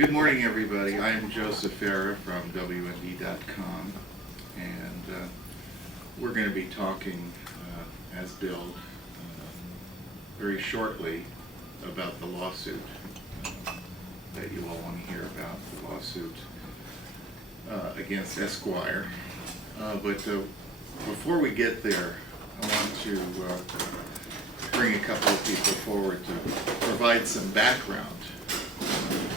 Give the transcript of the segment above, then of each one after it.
Good morning, everybody. I'm Joseph Farah from WND.com, and we're going to be talking, as billed, very shortly about the lawsuit that you all want to hear about, the lawsuit against Esquire. But before we get there, I want to bring a couple of people forward to provide some background.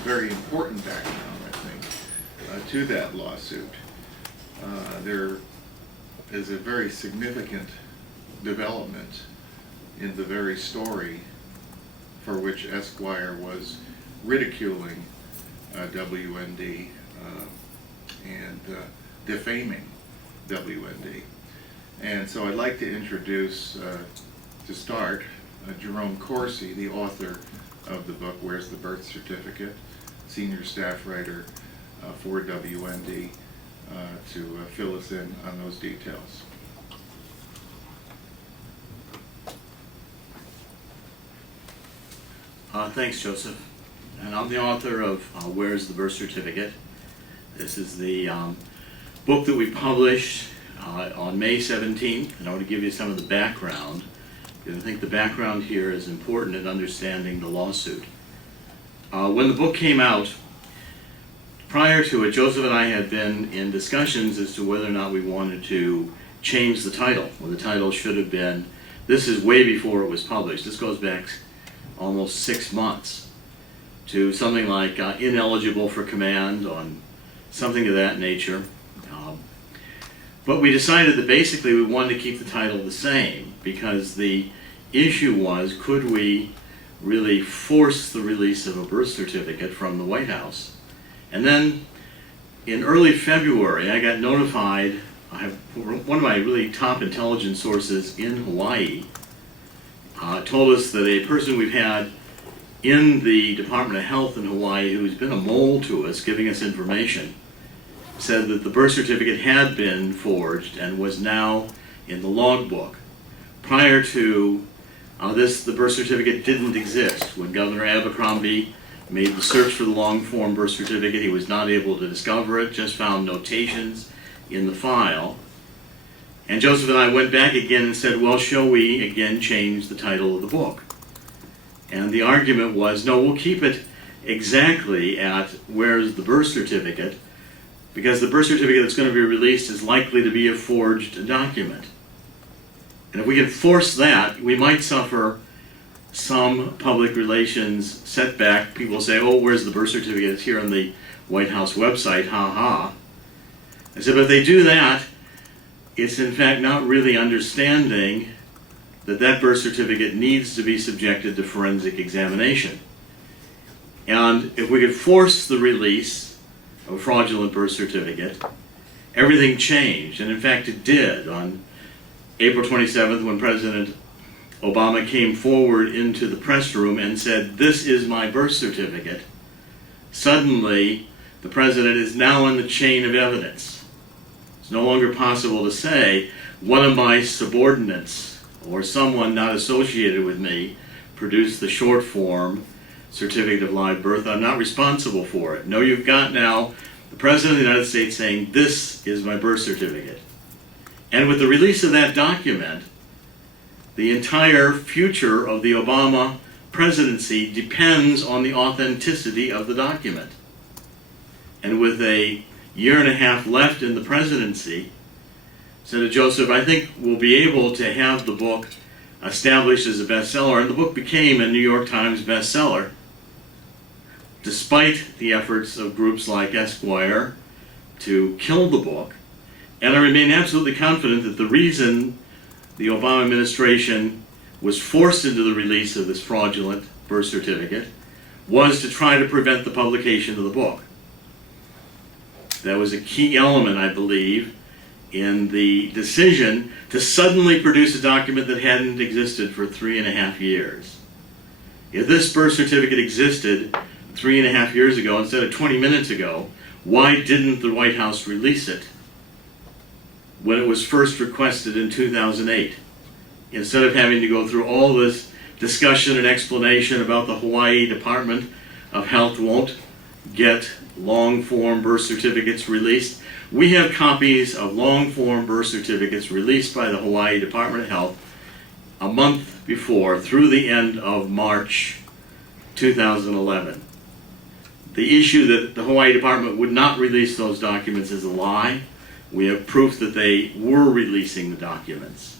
Very important background, I think, to that lawsuit. There is a very significant development in the very story for which Esquire was ridiculing WND and defaming WND. And so I'd like to introduce, to start, Jerome Corsi, the author of the book, Where's the Birth Certificate? Senior staff writer for WND, to fill us in on those details. Thanks, Joseph. And I'm the author of Where's the Birth Certificate? This is the book that we published on May 17th, and I want to give you some of the background, because I think the background here is important in understanding the lawsuit. When the book came out, prior to it, Joseph and I had been in discussions as to whether or not we wanted to change the title. Well, the title should have been, this is way before it was published, this goes back almost 6 months, to something like ineligible for command, on something of that nature. But we decided that basically we wanted to keep the title the same, because the issue was, could we really force the release of a birth certificate from the White House? And then in early February, I got notified, I have one of my really top intelligence sources in Hawaii told us that a person we've had in the Department of Health in Hawaii, who's been a mole to us, giving us information, said that the birth certificate had been forged and was now in the logbook. Prior to this, the birth certificate didn't exist. When Governor Abercrombie made the search for the long-form birth certificate, he was not able to discover it, just found notations in the file. And Joseph and I went back again and said, well, shall we again change the title of the book? And the argument was, no, we'll keep it exactly at Where's the Birth Certificate, because the birth certificate that's going to be released is likely to be a forged document. And if we can force that, we might suffer some public relations setback. People say, oh, where's the birth certificate? It's here on the White House website, ha ha. I said, but if they do that, it's in fact not really understanding that that birth certificate needs to be subjected to forensic examination. And if we could force the release of a fraudulent birth certificate, everything changed. And in fact, it did. On April 27th, when President Obama came forward into the press room and said, this is my birth certificate, suddenly the president is now in the chain of evidence. It's no longer possible to say, one of my subordinates or someone not associated with me produced the short form certificate of live birth. I'm not responsible for it. No, you've got now the President of the United States saying, this is my birth certificate. And with the release of that document, the entire future of the Obama presidency depends on the authenticity of the document. And with a year and a half left in the presidency, Senator Joseph, I think we'll be able to have the book established as a bestseller, and the book became a New York Times bestseller, despite the efforts of groups like Esquire to kill the book. And I remain absolutely confident that the reason the Obama administration was forced into the release of this fraudulent birth certificate was to try to prevent the publication of the book. That was a key element, I believe, in the decision to suddenly produce a document that hadn't existed for 3.5 years. If this birth certificate existed 3.5 years ago instead of 20 minutes ago, why didn't the White House release it when it was first requested in 2008? Instead of having to go through all this discussion and explanation about the Hawaii Department of Health won't get long-form birth certificates released. We have copies of long-form birth certificates released by the Hawaii Department of Health a month before, through the end of March 2011. The issue that the Hawaii Department would not release those documents is a lie. We have proof that they were releasing the documents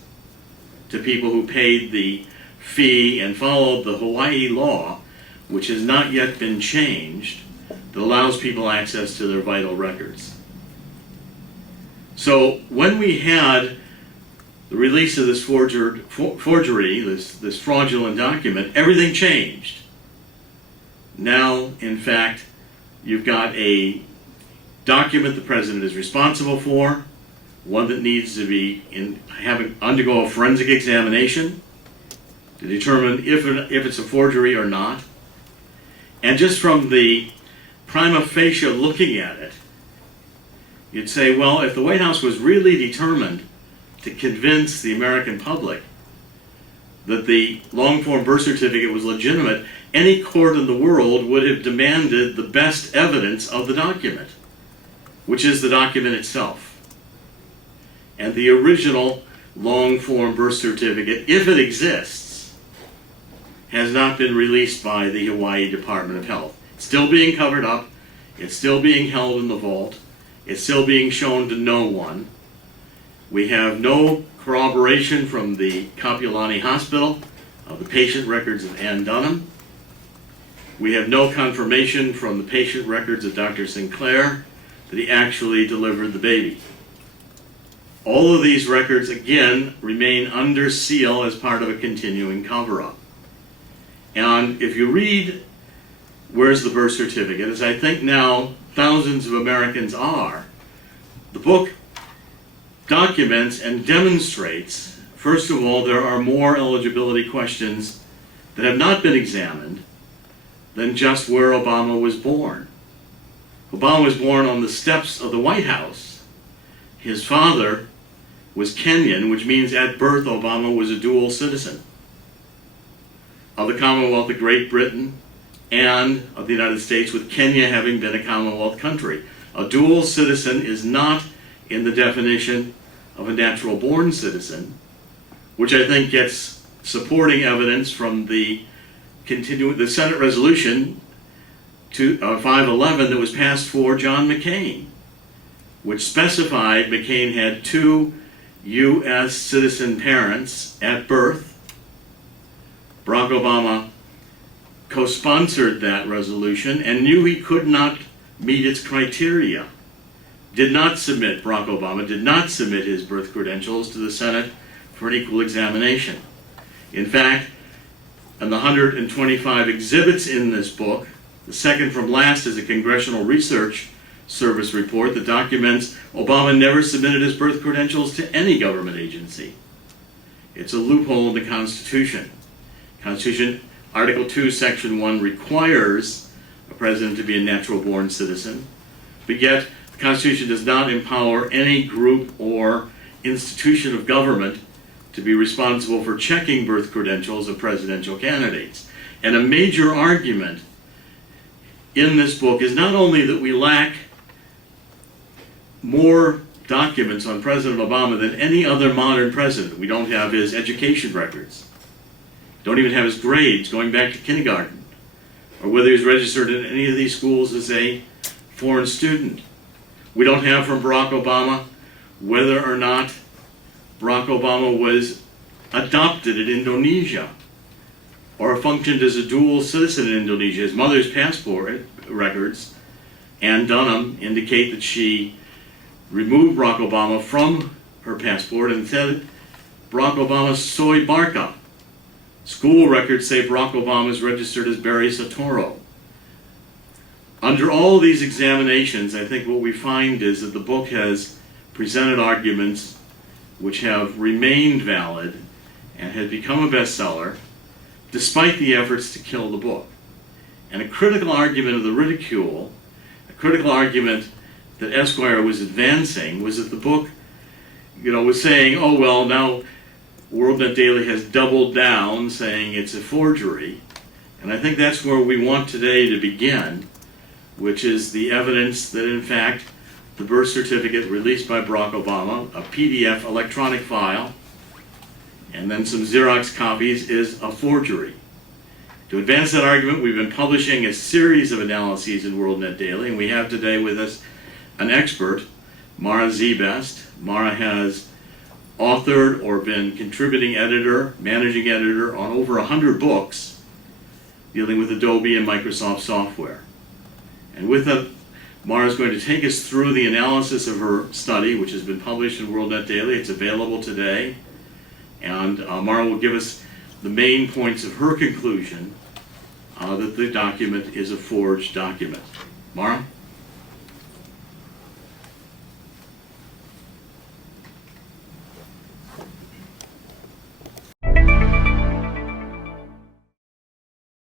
to people who paid the fee and followed the Hawaii law, which has not yet been changed, that allows people access to their vital records. So when we had the release of this forgery, this fraudulent document, everything changed. Now, in fact, you've got a document the president is responsible for, one that needs to be undergo a forensic examination to determine if it's a forgery or not. And just from the prima facie looking at it, you'd say, well, if the White House was really determined to convince the American public that the long-form birth certificate was legitimate, any court in the world would have demanded the best evidence of the document, which is the document itself. And the original long-form birth certificate, if it exists, has not been released by the Hawaii Department of Health. It's still being covered up. It's still being held in the vault. It's still being shown to no one. We have no corroboration from the Kapiolani Hospital of the patient records of Ann Dunham. We have no confirmation from the patient records of Dr. Sinclair that he actually delivered the baby. All of these records, again, remain under seal as part of a continuing cover-up. And if you read Where's the Birth Certificate, as I think now thousands of Americans are, the book documents and demonstrates, first of all, there are more eligibility questions that have not been examined than just where Obama was born. Obama was born on the steps of the White House. His father was Kenyan, which means at birth Obama was a dual citizen of the Commonwealth of Great Britain and of the United States, with Kenya having been a Commonwealth country. A dual citizen is not in the definition of a natural-born citizen, which I think gets supporting evidence from the Senate resolution 511 that was passed for John McCain, which specified McCain had 2 U.S. citizen parents at birth. Barack Obama co-sponsored that resolution and knew he could not meet its criteria. Barack Obama did not submit his birth credentials to the Senate for an equal examination. In fact, in the 125 exhibits in this book, the second from last is a Congressional Research Service report that documents Obama never submitted his birth credentials to any government agency. It's a loophole in the Constitution. Constitution, Article 2, Section 1 requires a president to be a natural-born citizen, but yet the Constitution does not empower any group or institution of government to be responsible for checking birth credentials of presidential candidates. And a major argument in this book is not only that we lack more documents on President Obama than any other modern president. We don't have his education records. Don't even have his grades going back to kindergarten, or whether he's registered in any of these schools as a foreign student. We don't have from Barack Obama whether or not Barack Obama was adopted in Indonesia or functioned as a dual citizen in Indonesia. His mother's passport records, Ann Dunham, indicate that she removed Barack Obama from her passport and said Barack Obama Soy Barca. School records say Barack Obama is registered as Barry Sotoro. Under all these examinations, I think what we find is that the book has presented arguments which have remained valid and have become a bestseller despite the efforts to kill the book. And a critical argument of the ridicule, a critical argument that Esquire was advancing was that the book, was saying, oh well, now WorldNet Daily has doubled down saying it's a forgery. And I think that's where we want today to begin, which is the evidence that in fact the birth certificate released by Barack Obama, a PDF electronic file, and then some Xerox copies, is a forgery. To advance that argument, we've been publishing a series of analyses in WorldNet Daily, and we have today with us an expert, Mara Zbest. Mara has authored or been contributing editor, managing editor on over 100 books dealing with Adobe and Microsoft software. And with that, Mara is going to take us through the analysis of her study, which has been published in WorldNet Daily. It's available today. And Mara will give us the main points of her conclusion that the document is a forged document. Mara?